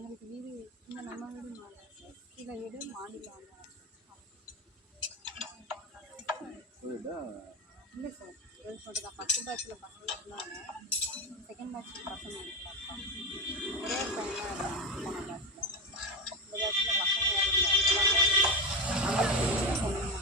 எங்களுக்கு வீடு இங்கே நம்ம வீடு மாடா சார், கீழே வீடு மாடியில் வாங்க. இல்லை சார், கேர்ள்ஸ் மட்டும் தான். ஃபஸ்ட்டு பேட்சில் பசங்க இருந்தாங்க, செகண்ட் பேட்சில் பசங்க இருக்கலாம். ஒரே ஒரு பையன் தான் இருந்தாங்க போன பேட்சில். இந்த பேட்சில் பசங்க யாரும் இல்லை, எல்லாமே பொண்ணுங்க.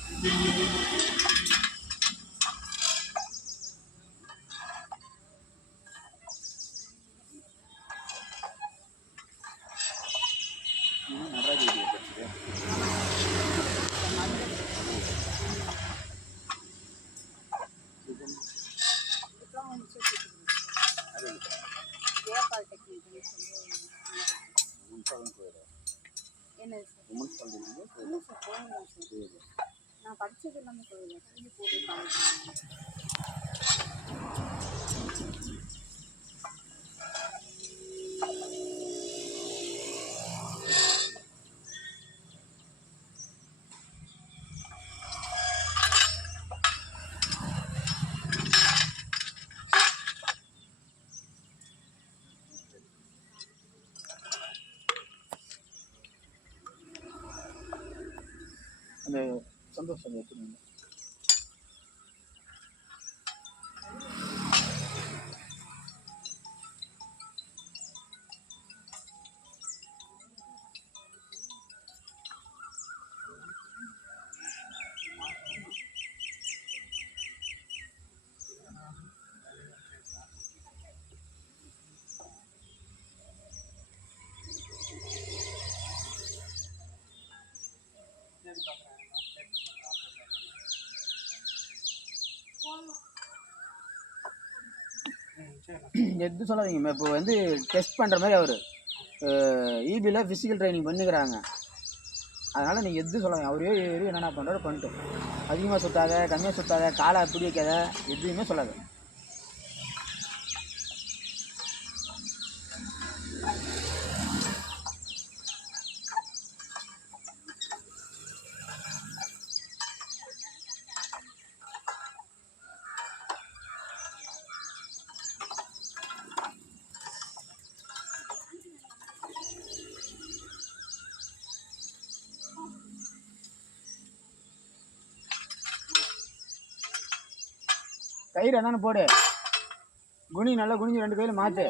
என்ன சார்? இல்லை சார், கோயில் சார். நான் படித்தது எல்லாமே கோயில் தான். போட்டு காலேஜ் அந்த சந்தோஷம் எப்படி எது சொல்லாதீங்க. இப்போ வந்து டெஸ்ட் பண்ணுற மாதிரி அவர் இபியில் ஃபிசிக்கல் ட்ரைனிங் பண்ணிக்கிறாங்க. அதனால் நீங்கள் எது சொல்லாதீங்க. அவரே என்னென்ன பண்ணுறாரு பண்ணிட்டு, அதிகமாக சுற்றாத, கம்மியாக சுற்றாத, காலை அப்படி வைக்காத, எதுவுமே சொல்லாது. கயிறு என்னன்னு போடு, குனி நல்லா குனிஞ்சு 2 கையில் மாற்று.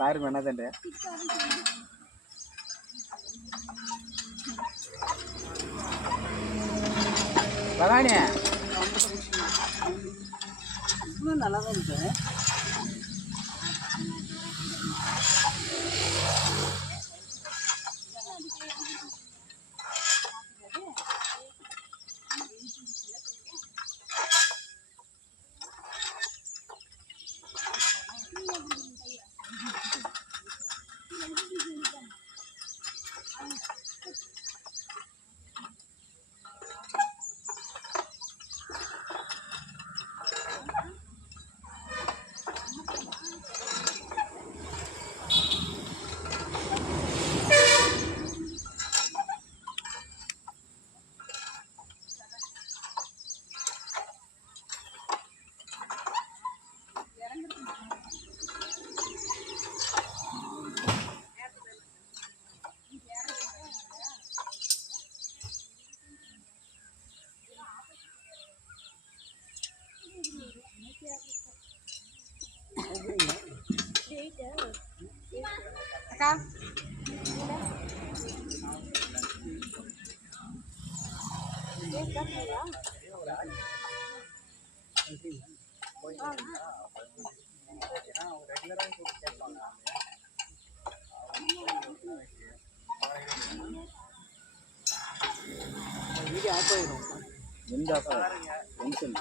பாருங்க என்ன தண்டு பகானி நல்லா தான் இருக்கு. அக்கா வீடியோ ஆஃப் ஆயிடும். எந்த டென்ஷன்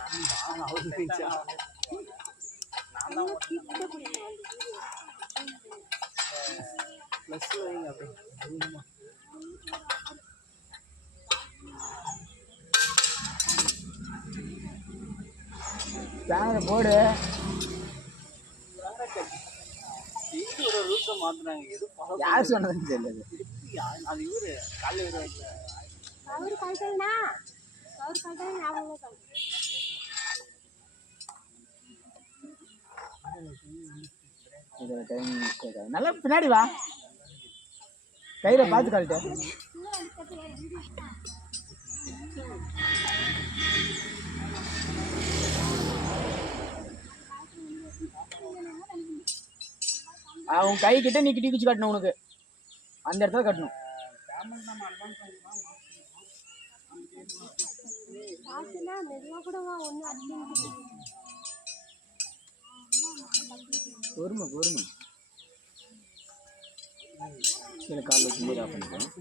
ப்ளஸ் வைங்க அப்படி சேனலை போடு. ஒரு ரூல்ஸை மாற்றினாங்க. எது யார் சொன்னதுன்னு தெரியல. அது இவரு காலையில் அவர் கல்ட்டா அவர் கல்ட்டா ஞாபகம் இதில் டைம் மிஸ்டேக் ஆகுது. நல்லா பின்னாடி வா, கையில் பார்த்து கழட்டு. உன் கை கிட்ட நீ கிட்டி குச்சி கட்டணும், உனக்கு அந்த இடத்துல கட்டணும். பொறுமை பொறுமை. கீழே கால் வச்சு ஆஃப் பண்ணிக்கலாம்.